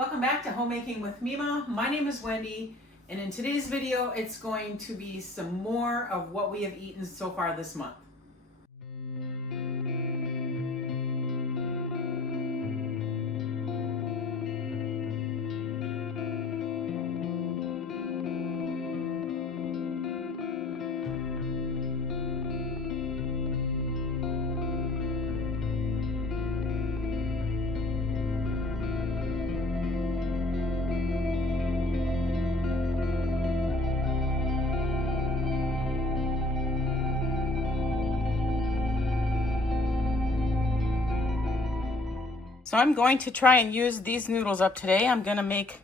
Welcome back to Homemaking with Mima. My name is Wendy, and in today's video, it's going to be some more of what we have eaten so far this month. So I'm going to try and use these noodles up today. I'm going to make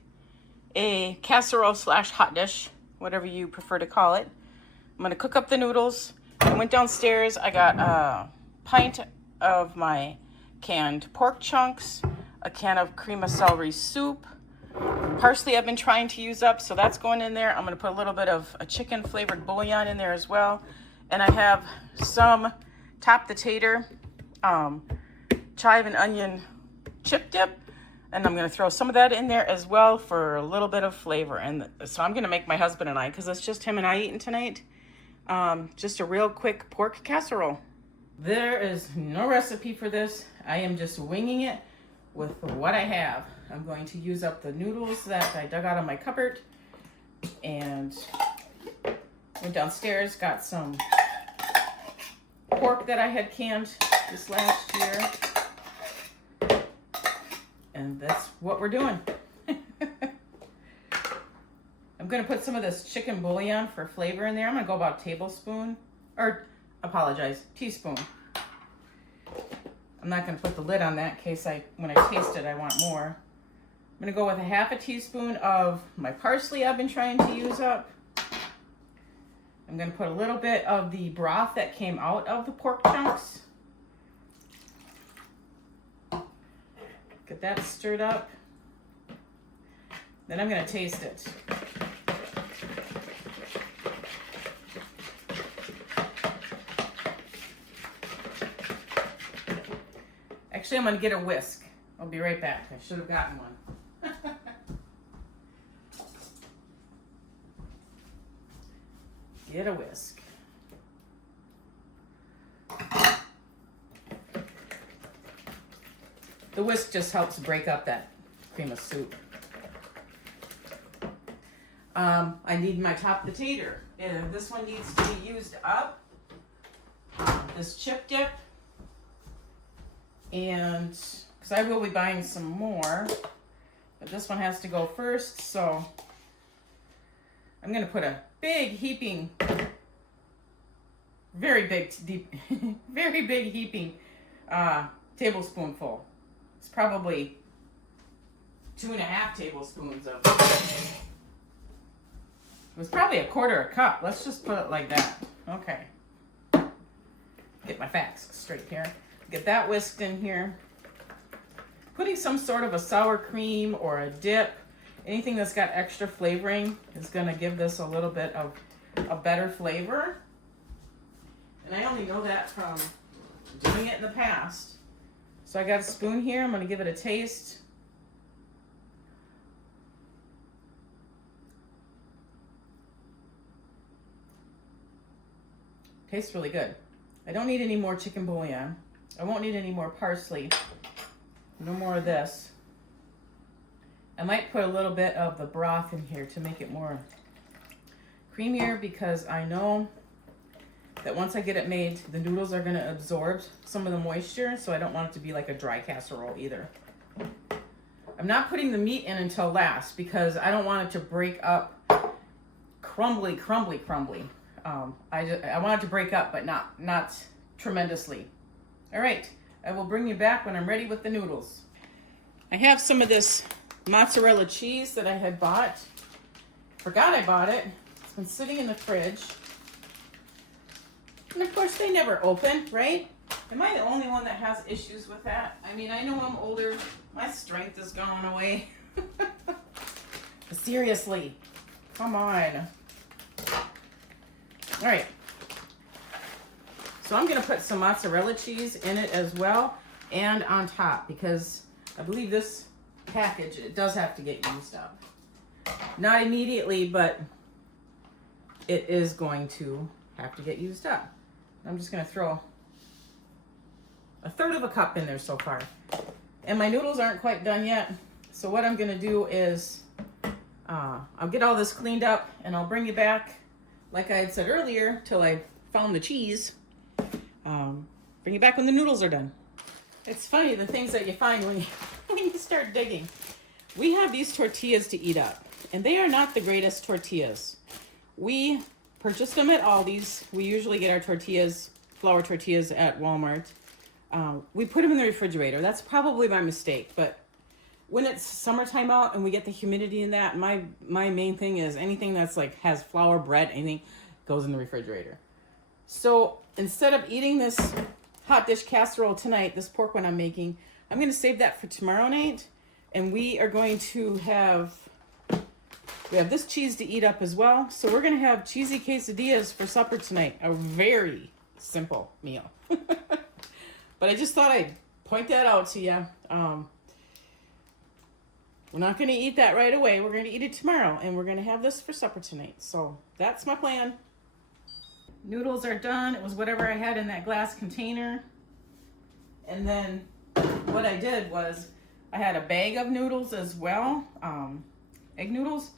a casserole slash hot dish, whatever you prefer to call it. I'm going to cook up the noodles. I went downstairs. I got a pint of my canned pork chunks, a can of cream of celery soup, parsley I've been trying to use up, so that's going in there. I'm going to put a little bit of a chicken flavored bouillon in there as well. And I have some top the tater, chive and onion chip dip, and I'm going to throw some of that in there as well for a little bit of flavor. And so I'm going to make my husband and I, because it's just him and I eating tonight, just a real quick pork casserole. There is no recipe for this. I am just winging it with what I have. I'm going to use up the noodles that I dug out of my cupboard, and went downstairs, got some pork that I had canned this last year. And that's what we're doing. I'm going to put some of this chicken bouillon for flavor in there. I'm going to go about a tablespoon, or teaspoon. I'm not going to put the lid on that in case when I taste it, I want more. I'm going to go with a half a teaspoon of my parsley I've been trying to use up. I'm going to put a little bit of the broth that came out of the pork chunks. Get that stirred up. Then I'm going to taste it. Actually, I'm going to get a whisk. I'll be right back. I should have gotten one. Get a whisk. The whisk just helps break up that cream of soup. I need my top the tater. This one needs to be used up. This chip dip. And because I will be buying some more, but this one has to go first. So I'm going to put a big heaping, very big heaping tablespoonful. It's probably 2.5 tablespoons of it. It was probably a quarter a cup. Let's just put it like that. Okay. Get my facts straight here. Get that whisked in here. Putting some sort of a sour cream or a dip, anything that's got extra flavoring is going to give this a little bit of a better flavor. And I only know that from doing it in the past. So I got a spoon here. I'm going to give it a taste. Tastes really good. I don't need any more chicken bouillon. I won't need any more parsley. No more of this. I might put a little bit of the broth in here to make it more creamier, because I know that once I get it made, the noodles are going to absorb some of the moisture, so I don't want it to be like a dry casserole either. I'm not putting the meat in until last because I don't want it to break up crumbly. I want it to break up, but not tremendously. All right, I will bring you back when I'm ready with the noodles. I have some of this mozzarella cheese that I had bought. Forgot I bought it. It's been sitting in the fridge. And of course, they never open, right? Am I the only one that has issues with that? I mean, I know I'm older. My strength is going away. Seriously, come on. All right. So I'm going to put some mozzarella cheese in it as well and on top, because I believe this package, it does have to get used up. Not immediately, but it is going to have to get used up. I'm just going to throw a third of a cup in there so far. And my noodles aren't quite done yet. So what I'm going to do is I'll get all this cleaned up and I'll bring you back, like I had said earlier, till I found the cheese. Bring you back when the noodles are done. It's funny the things that you find when you start digging. We have these tortillas to eat up, and they are not the greatest tortillas. We purchased them at Aldi's. We usually get our tortillas, flour tortillas, at Walmart. We put them in the refrigerator. That's probably my mistake, but when it's summertime out and we get the humidity in that, my main thing is anything that's like has flour, bread, anything goes in the refrigerator. So instead of eating this hot dish casserole tonight, this pork one I'm making, I'm going to save that for tomorrow night. And we are going to we have this cheese to eat up as well. So we're going to have cheesy quesadillas for supper tonight. A very simple meal. But I just thought I'd point that out to you. We're not going to eat that right away. We're going to eat it tomorrow. And we're going to have this for supper tonight. So that's my plan. Noodles are done. It was whatever I had in that glass container. And then what I did was I had a bag of noodles as well, egg noodles.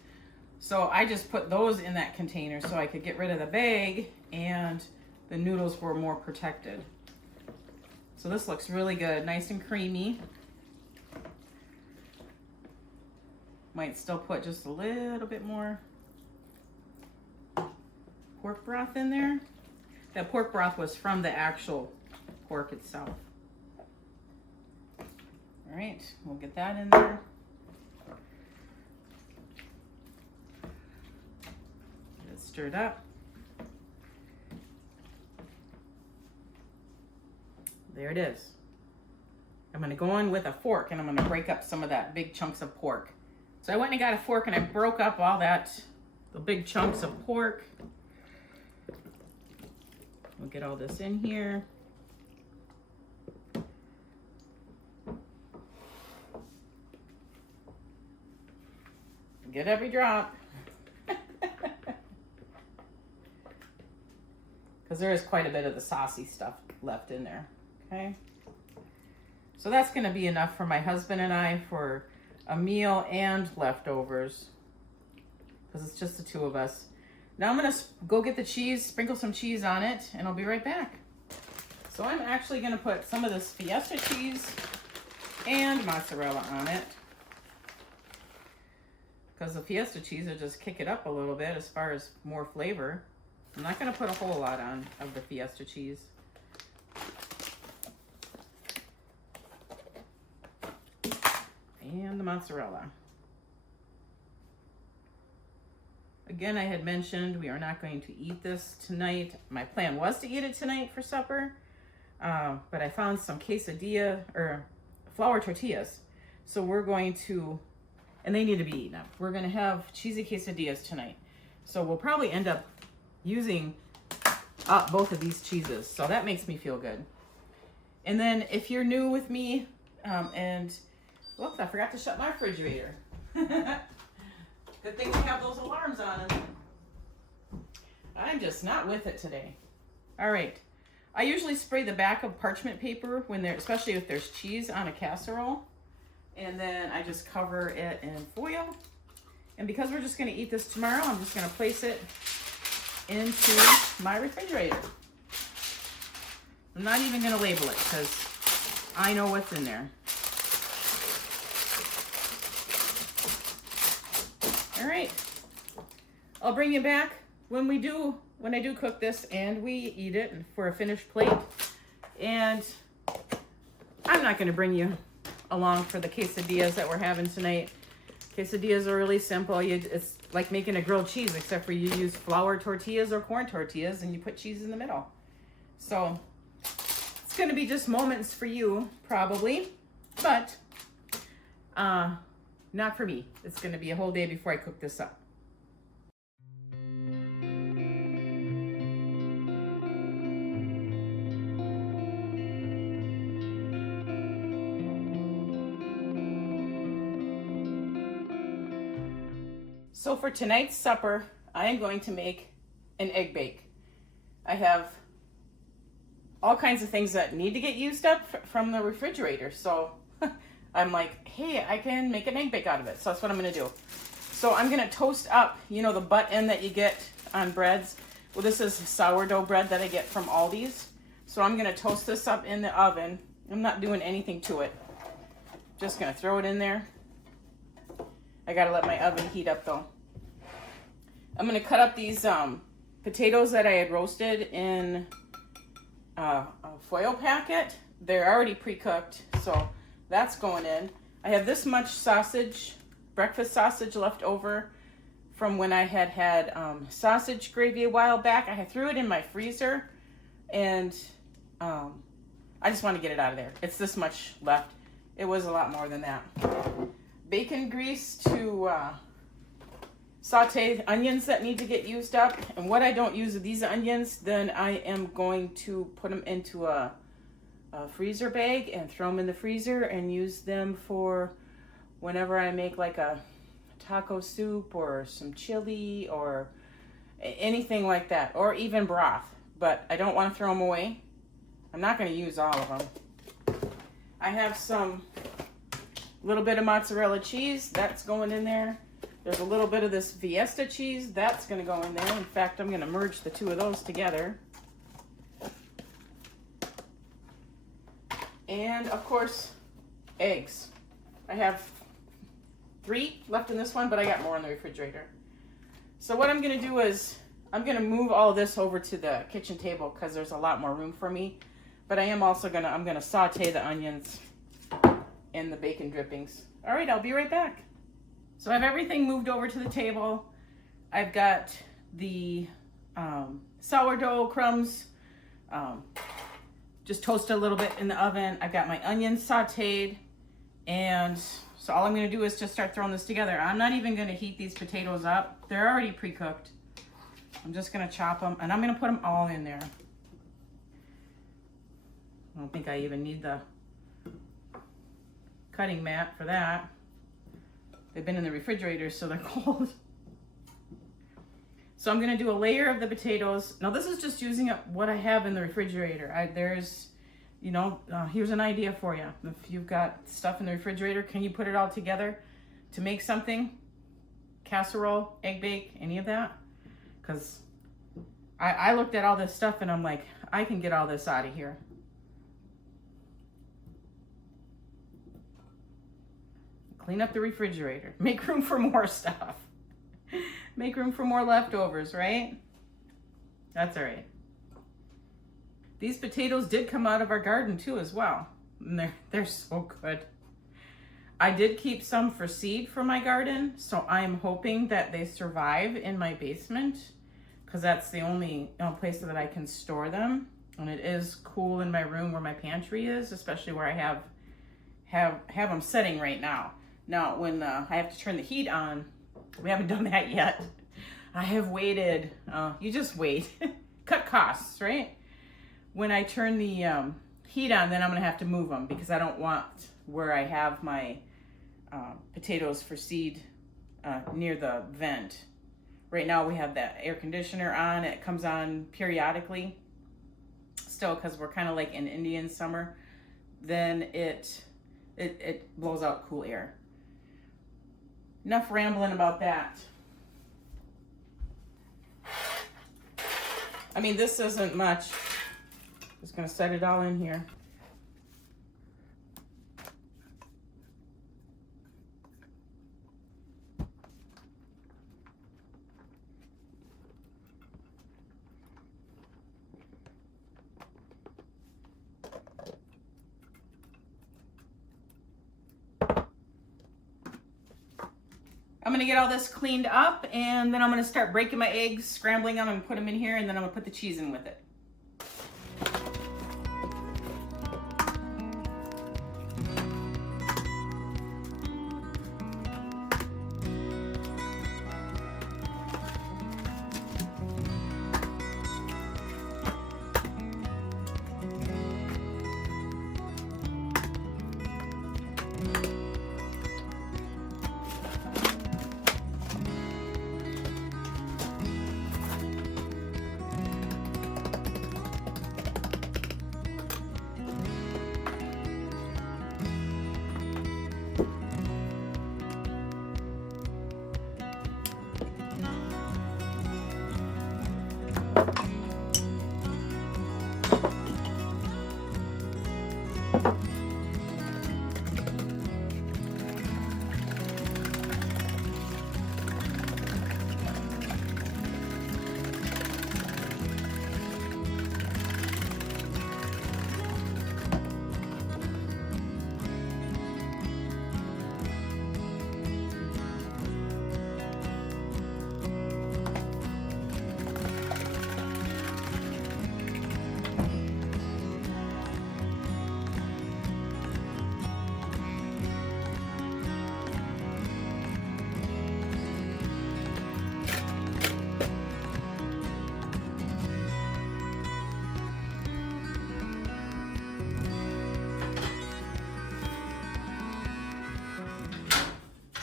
So I just put those in that container so I could get rid of the bag and the noodles were more protected. So this looks really good, nice and creamy. Might still put just a little bit more pork broth in there. That pork broth was from the actual pork itself. All right, we'll get that in there. Get it stirred up. There it is. I'm gonna go in with a fork and I'm gonna break up some of that big chunks of pork. So I went and got a fork and I broke up all that, the big chunks of pork. We'll get all this in here. Get every drop. Because there is quite a bit of the saucy stuff left in there. Okay. So that's going to be enough for my husband and I for a meal and leftovers. Because it's just the two of us. Now I'm going to go get the cheese, sprinkle some cheese on it, and I'll be right back. So I'm actually going to put some of this Fiesta cheese and mozzarella on it. Because the Fiesta cheese will just kick it up a little bit as far as more flavor. I'm not going to put a whole lot on of the Fiesta cheese. And the mozzarella. Again, I had mentioned we are not going to eat this tonight. My plan was to eat it tonight for supper, but I found some quesadilla or flour tortillas. So we're going to, and they need to be eaten up. We're going to have cheesy quesadillas tonight. So we'll probably end up using up both of these cheeses. So that makes me feel good. And then if you're new with me, whoops, I forgot to shut my refrigerator. Good thing we have those alarms on them. I'm just not with it today. All right. I usually spray the back of parchment paper when especially if there's cheese on a casserole. And then I just cover it in foil. And because we're just going to eat this tomorrow, I'm just going to place it into my refrigerator. I'm not even going to label it because I know what's in there. All right, I'll bring you back when I do cook this and we eat it for a finished plate. And I'm not going to bring you along for the quesadillas that we're having tonight. Quesadillas are really simple. It's like making a grilled cheese, except for you use flour tortillas or corn tortillas and you put cheese in the middle. So it's going to be just moments for you, probably, but not for me. It's going to be a whole day before I cook this up. So for tonight's supper, I am going to make an egg bake. I have all kinds of things that need to get used up from the refrigerator. So I'm like, hey, I can make an egg bake out of it. So that's what I'm gonna do. So I'm gonna toast up, you know, the butt end that you get on breads. Well, this is sourdough bread that I get from Aldi's. So I'm gonna toast this up in the oven. I'm not doing anything to it. Just gonna throw it in there. I gotta let my oven heat up though. I'm gonna cut up these potatoes that I had roasted in a foil packet. They're already pre-cooked, so that's going in. I have this much sausage, breakfast sausage left over from when I had sausage gravy a while back. I threw it in my freezer, and I just want to get it out of there. It's this much left. It was a lot more than that. Bacon grease to saute onions that need to get used up. And what I don't use of these onions, then I am going to put them into a freezer bag and throw them in the freezer and use them for whenever I make like a taco soup or some chili or anything like that, or even broth. But I don't want to throw them away. I'm not going to use all of them. I have some little bit of mozzarella cheese that's going in there. There's a little bit of this Fiesta cheese that's going to go in there. In fact, I'm going to merge the two of those together. And of course, eggs. I have 3 left in this one, but I got more in the refrigerator. So what I'm going to do is I'm going to move all of this over to the kitchen table because there's a lot more room for me. But I am also I'm going to saute the onions and the bacon drippings. All right, I'll be right back. So I have everything moved over to the table. I've got the sourdough crumbs just toasted a little bit in the oven. I've got my onions sauteed, and so all I'm gonna do is just start throwing this together. I'm not even gonna heat these potatoes up. They're already pre-cooked. I'm just gonna chop them, and I'm gonna put them all in there. I don't think I even need the cutting mat for that. They've been in the refrigerator, so they're cold. So I'm gonna do a layer of the potatoes. Now this is just using up what I have in the refrigerator. Here's an idea for you. If you've got stuff in the refrigerator, can you put it all together to make something? Casserole, egg bake, any of that? Because I looked at all this stuff and I'm like, I can get all this out of here. Clean up the refrigerator. Make room for more stuff. Make room for more leftovers, right? That's all right. These potatoes did come out of our garden too as well. And they're so good. I did keep some for seed for my garden, so I am hoping that they survive in my basement because that's the only place that I can store them. And it is cool in my room where my pantry is, especially where I have them setting right now. Now, when I have to turn the heat on, we haven't done that yet. I have waited. You just wait. Cut costs, right? When I turn the heat on, then I'm going to have to move them because I don't want where I have my potatoes for seed near the vent. Right now we have that air conditioner on. It comes on periodically still because we're kind of like in Indian summer. Then it blows out cool air. Enough rambling about that. I mean, this isn't much. Just gonna set it all in here. I'm gonna get all this cleaned up, and then I'm gonna start breaking my eggs, scrambling them, and put them in here, and then I'm gonna put the cheese in with it.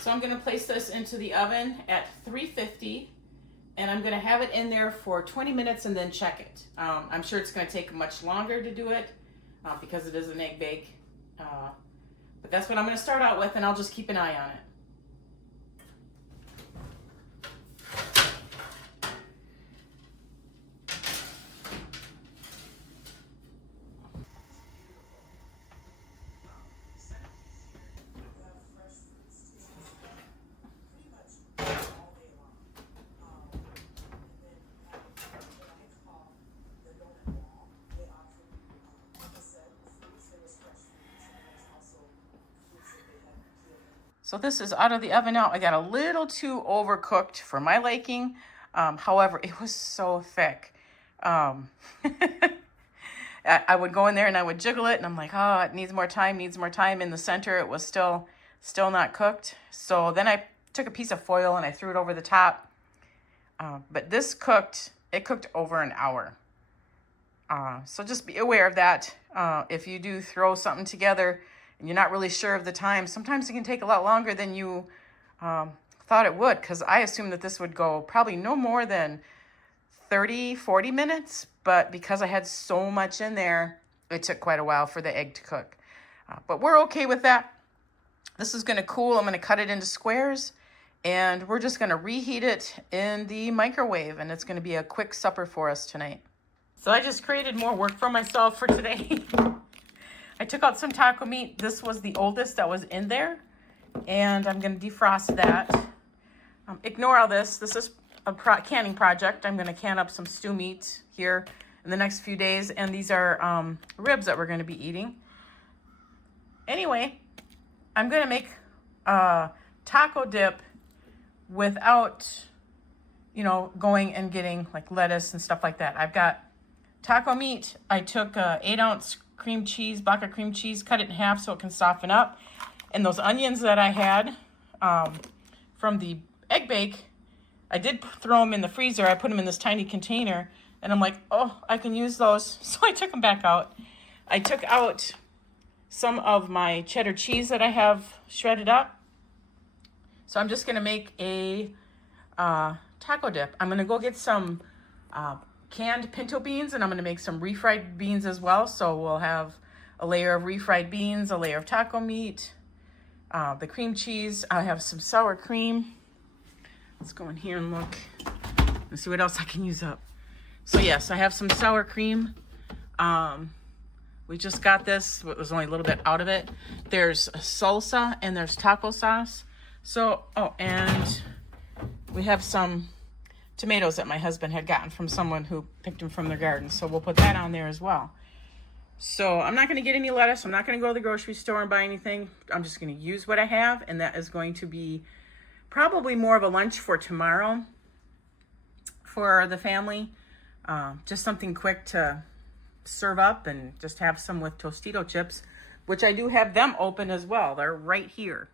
So I'm gonna place this into the oven at 350, and I'm gonna have it in there for 20 minutes and then check it. I'm sure it's gonna take much longer to do it because it is an egg bake. But that's what I'm gonna start out with, and I'll just keep an eye on it. So this is out of the oven now. I got a little too overcooked for my liking. However, it was so thick. I would go in there and I would jiggle it and I'm like, oh, it needs more time, needs more time. In the center, it was still not cooked. So then I took a piece of foil and I threw it over the top. But this cooked over an hour. So just be aware of that. If you do throw something together and you're not really sure of the time, sometimes it can take a lot longer than you thought it would, because I assumed that this would go probably no more than 30-40 minutes, but because I had so much in there, it took quite a while for the egg to cook. But we're okay with that. This is going to cool. I'm going to cut it into squares, and we're just going to reheat it in the microwave, and it's going to be a quick supper for us tonight. So I just created more work for myself for today. I took out some taco meat. This was the oldest that was in there, and I'm going to defrost that. Ignore all this. This is a canning project. I'm going to can up some stew meat here in the next few days, and these are ribs that we're going to be eating. Anyway, I'm going to make a taco dip without, going and getting like lettuce and stuff like that. I've got taco meat. I took 8 ounce cream cheese, block of cream cheese, cut it in half so it can soften up. And those onions that I had from the egg bake, I did throw them in the freezer. I put them in this tiny container, and I'm like, oh, I can use those. So I took them back out. I took out some of my cheddar cheese that I have shredded up. So I'm just going to make a taco dip. I'm going to go get some canned pinto beans, and I'm going to make some refried beans as well. So we'll have a layer of refried beans, a layer of taco meat, the cream cheese. I have some sour cream. Let's go in here and look and see what else I can use up. So yes, I have some sour cream. We just got this. It was only a little bit out of it. There's salsa and there's taco sauce. So, and we have some tomatoes that my husband had gotten from someone who picked them from their garden. So we'll put that on there as well. So I'm not going to get any lettuce. I'm not going to go to the grocery store and buy anything. I'm just going to use what I have. And that is going to be probably more of a lunch for tomorrow for the family. Just something quick to serve up and just have some with Tostito chips, which I do have them open as well. They're right here.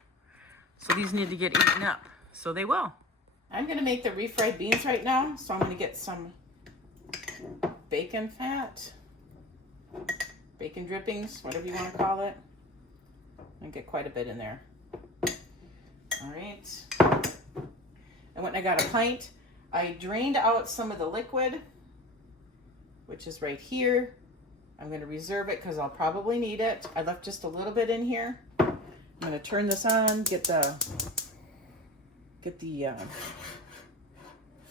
So these need to get eaten up. So they will. I'm going to make the refried beans right now. So I'm going to get some bacon fat, bacon drippings, whatever you want to call it. And get quite a bit in there. All right. And when I got a pint, I drained out some of the liquid, which is right here. I'm going to reserve it because I'll probably need it. I left just a little bit in here. I'm going to turn this on, get the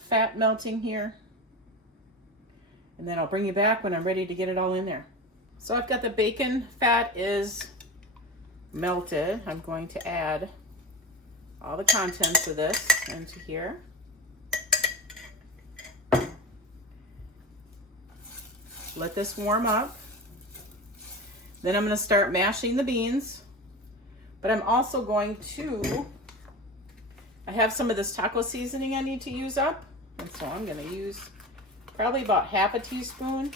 fat melting here. And then I'll bring you back when I'm ready to get it all in there. So I've got the bacon fat is melted. I'm going to add all the contents of this into here. Let this warm up. Then I'm going to start mashing the beans. But I'm also going to, I have some of this taco seasoning I need to use up. And so I'm going to use probably about half a teaspoon.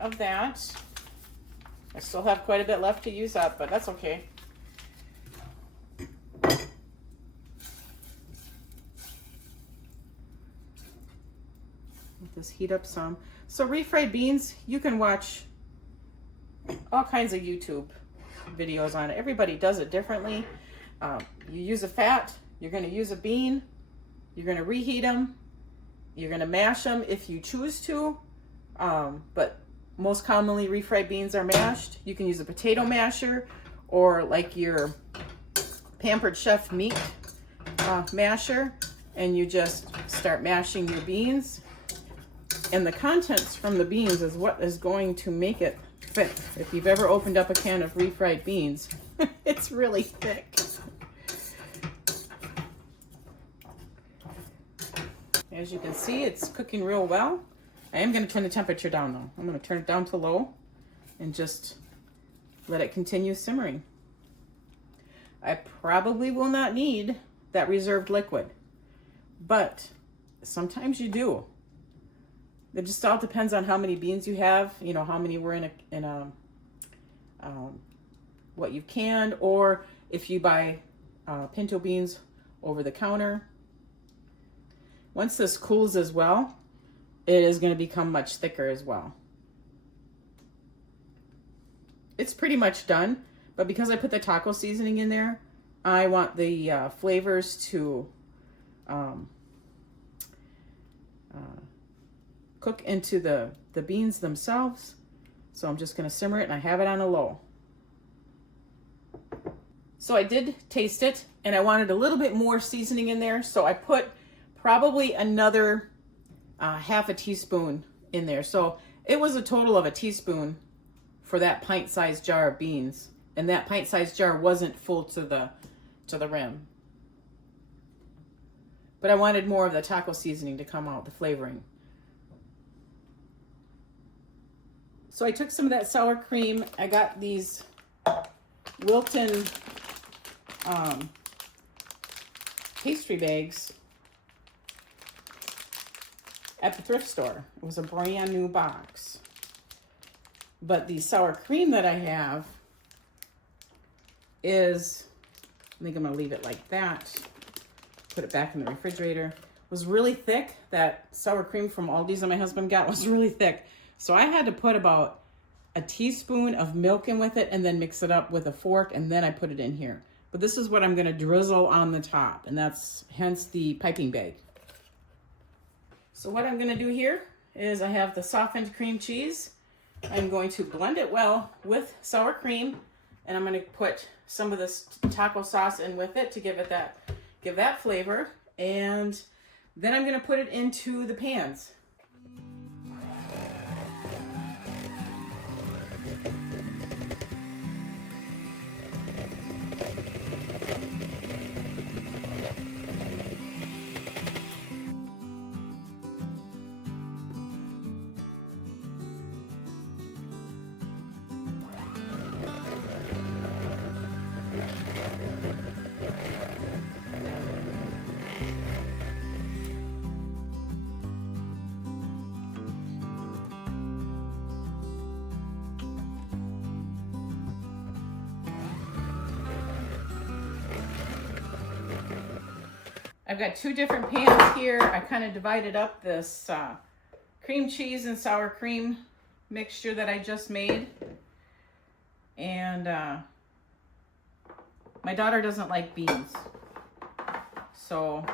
Of that. I still have quite a bit left to use up, but that's okay. Just heat up some. So refried beans, you can watch all kinds of YouTube videos on it. Everybody does it differently. You use a fat, you're going to use a bean, you're going to reheat them, you're going to mash them if you choose to, but most commonly refried beans are mashed. You can use a potato masher or like your Pampered Chef meat masher, and you just start mashing your beans. And the contents from the beans is what is going to make it thick. If you've ever opened up a can of refried beans, it's really thick. As you can see, it's cooking real well. I am going to turn the temperature down though. I'm going to turn it down to low and just let it continue simmering. I probably will not need that reserved liquid, but sometimes you do. It just all depends on how many beans you have, you know, how many were in a what you've canned, or if you buy pinto beans over the counter. Once this cools as well, it is going to become much thicker as well. It's pretty much done, but because I put the taco seasoning in there, I want the flavors to cook into the beans themselves. So I'm just going to simmer it, and I have it on a low. So I did taste it, and I wanted a little bit more seasoning in there, so I put probably another half a teaspoon in there. So it was a total of a teaspoon for that pint-sized jar of beans, and that pint-sized jar wasn't full to the rim. But I wanted more of the taco seasoning to come out, the flavoring. So I took some of that sour cream. I got these Wilton pastry bags at the thrift store. It was a brand new box. But the sour cream that I have is, I think I'm gonna leave it like that. Put it back in the refrigerator. It was really thick. That sour cream from Aldi's that my husband got was really thick. So I had to put about a teaspoon of milk in with it and then mix it up with a fork, and then I put it in here. But this is what I'm gonna drizzle on the top, and that's hence the piping bag. So what I'm gonna do here is I have the softened cream cheese. I'm going to blend it well with sour cream, and I'm gonna put some of this taco sauce in with it to give that flavor, and then I'm gonna put it into the pans. I've got two different pans here. I kind of divided up this cream cheese and sour cream mixture that I just made. And my daughter doesn't like beans, so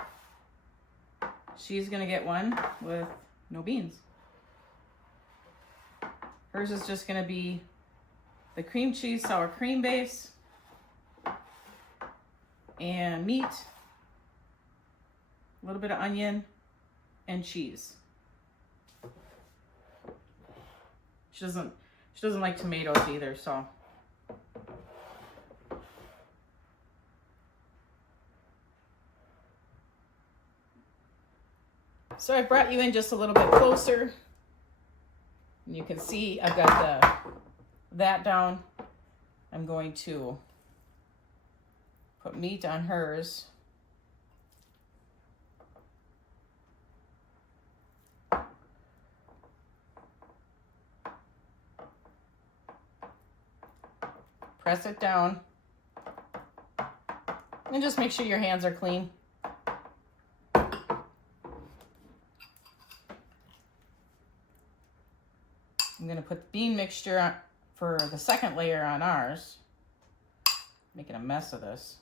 she's gonna get one with no beans. Hers is just gonna be the cream cheese, sour cream base, and meat, a little bit of onion, and cheese. She doesn't like tomatoes either, so. So I brought you in just a little bit closer. And you can see I've got that down. I'm going to put meat on hers. Press it down. And just make sure your hands are clean. to put the bean mixture on for the second layer on ours. Making a mess of this.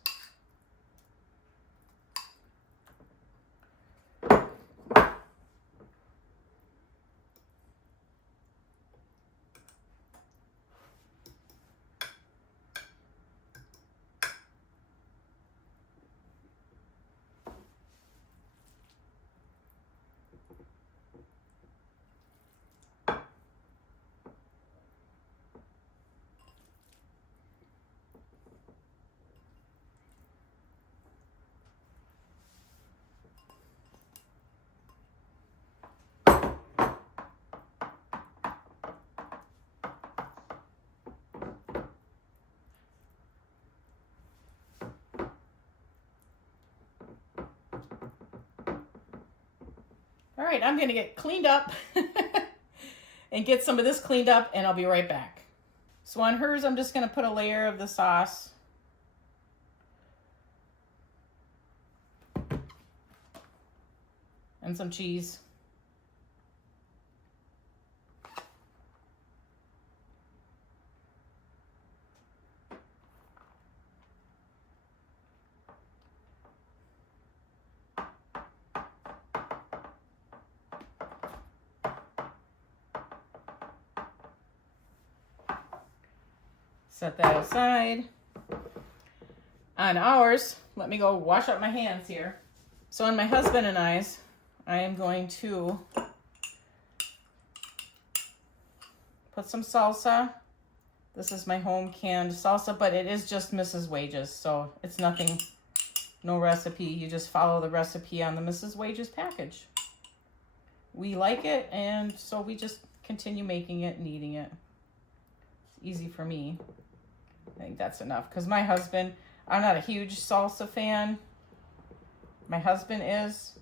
All right, I'm gonna get cleaned up and get some of this cleaned up, and I'll be right back. So on hers, I'm just gonna put a layer of the sauce. And some cheese. Set that aside. On ours, let me go wash up my hands here. So on my husband and I's, I am going to put some salsa. This is my home canned salsa, but it is just Mrs. Wages, so it's nothing, no recipe. You just follow the recipe on the Mrs. Wages package. We like it, and so we just continue making it and eating it. It's easy for me. I think that's enough, because my husband, I'm not a huge salsa fan. My husband is.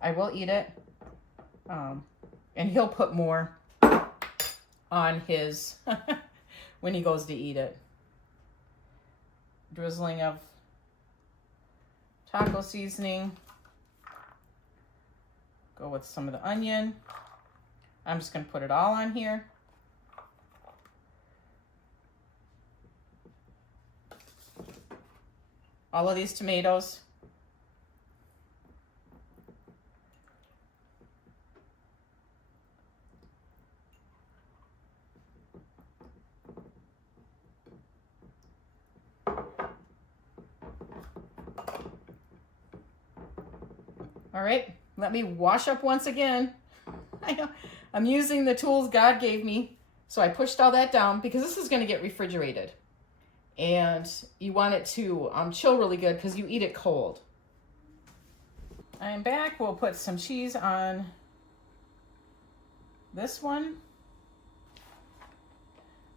I will eat it. And he'll put more on his when he goes to eat it. Drizzling of taco seasoning. Go with some of the onion. I'm just going to put it all on here. All of these tomatoes. All right, let me wash up once again. I know I'm using the tools God gave me. So I pushed all that down because this is going to get refrigerated. And you want it to chill really good because you eat it cold. I'm back. We'll put some cheese on this one.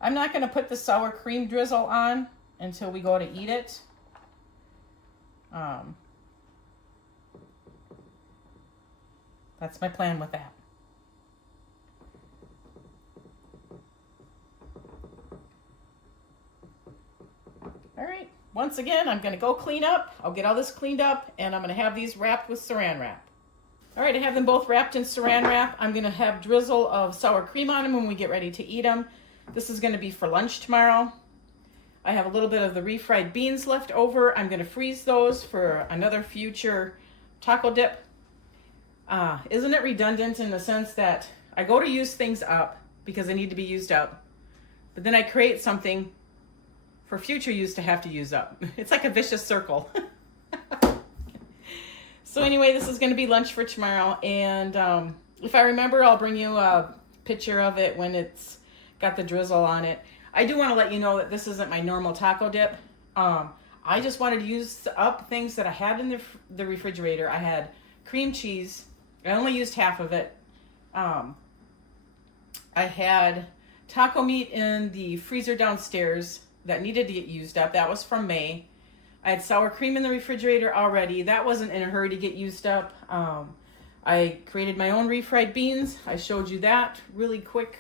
I'm not going to put the sour cream drizzle on until we go to eat it. That's my plan with that. All right, once again, I'm gonna go clean up. I'll get all this cleaned up, and I'm gonna have these wrapped with saran wrap. All right, I have them both wrapped in saran wrap. I'm gonna have drizzle of sour cream on them when we get ready to eat them. This is gonna be for lunch tomorrow. I have a little bit of the refried beans left over. I'm gonna freeze those for another future taco dip. Isn't it redundant in the sense that I go to use things up because they need to be used up, but then I create something for future use to have to use up. It's like a vicious circle. So anyway, this is going to be lunch for tomorrow, and if I remember, I'll bring you a picture of it when it's got the drizzle on it. I do want to let you know that this isn't my normal taco dip. I just wanted to use up things that I had in the refrigerator. I had cream cheese. I only used half of it. I had taco meat in the freezer downstairs that needed to get used up. That was from May. I had sour cream in the refrigerator already. That wasn't in a hurry to get used up. I created my own refried beans. I showed you that really quick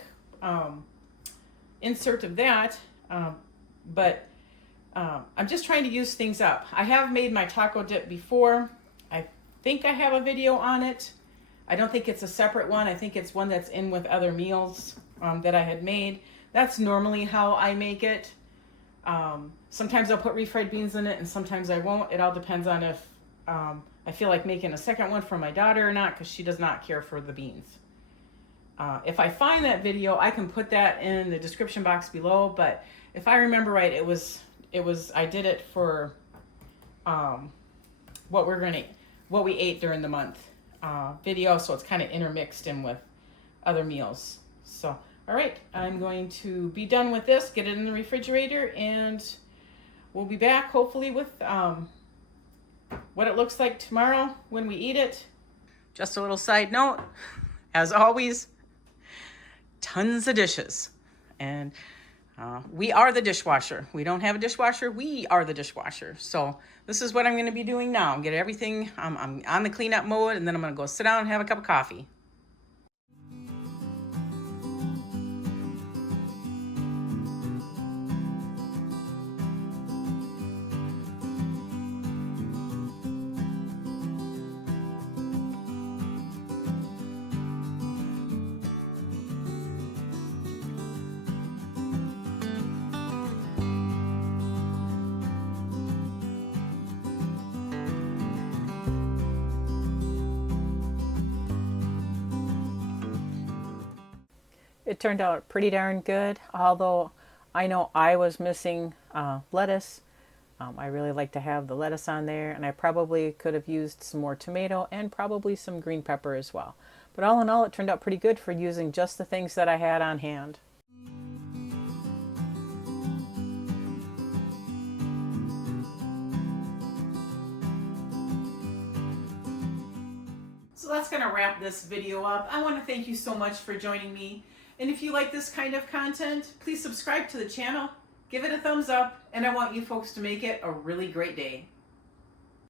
insert of that. But I'm just trying to use things up. I have made my taco dip before. I think I have a video on it. I don't think it's a separate one. I think it's one that's in with other meals. that I had made. That's normally how I make it. Sometimes I'll put refried beans in it and sometimes I won't. It all depends on if I feel like making a second one for my daughter or not, because she does not care for the beans. If I find that video, I can put that in the description box below, but if I remember right, it was I did it for what we ate during the month video, so it's kind of intermixed in with other meals. So all right, I'm going to be done with this, get it in the refrigerator, and we'll be back hopefully with what it looks like tomorrow when we eat it. Just a little side note, as always, tons of dishes. And we are the dishwasher. We don't have a dishwasher, we are the dishwasher. So this is what I'm gonna be doing now. Get everything, I'm on the cleanup mode, and then I'm gonna go sit down and have a cup of coffee. It turned out pretty darn good, although I know I was missing lettuce. I really like to have the lettuce on there, and I probably could have used some more tomato and probably some green pepper as well. But all in all, it turned out pretty good for using just the things that I had on hand. So that's going to wrap this video up. I want to thank you so much for joining me. And if you like this kind of content, please subscribe to the channel, give it a thumbs up, and I want you folks to make it a really great day.